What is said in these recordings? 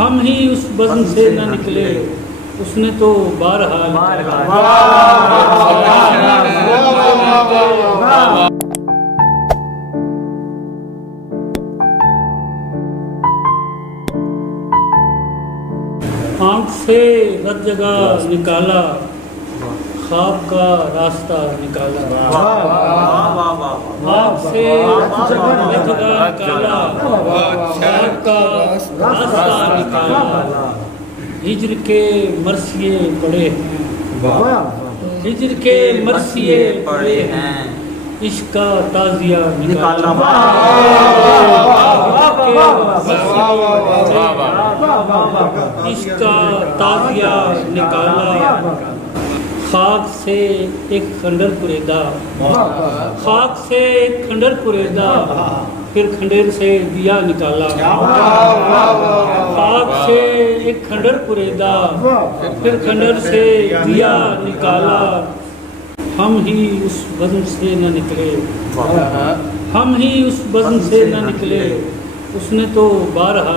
हम ही उस बज़्म से न निकले, उसने तो बारहा आँख से हर जगह निकाला, ख्वाब का रास्ता निकाला। आँख से हर जगह निकाला, ख्वाब का रास्ता निकाला। हिज्र के मरसिए पड़े हैं, हिज्र के मरसिए पड़े हैं, इश्क का ताज़िया निकाला। इश्क का ताज़िया निकाला। खाक से एक खंडर कुरेदा, खाक से एक खंडर कुरेदा, फिर खंडेर से दिया निकाला। खाक से एक खंडर कुरेदा, फिर खंडर से दिया निकाला। हम ही उस बज़्म से न निकले, हम ही उस बज़्म से न निकले, उसने तो बारहा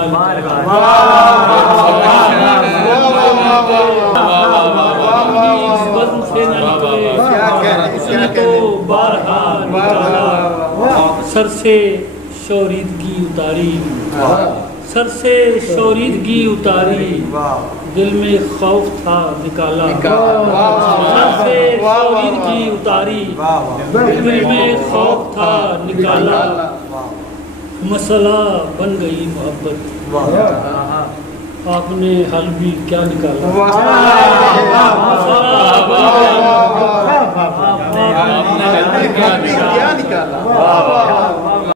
उसने तो बारहा निकाला। सर से शौरीदगी उतारी, सर से शौरीदगी उतारी, दिल में खौफ था निकाला। सर से शौरीदगी उतारी, दिल में खौफ था निकाला। मसला बन गई मोहब्बत, आपने हल भी क्या निकाला। मसला बन गई, आपने हल भी क्या निकाला।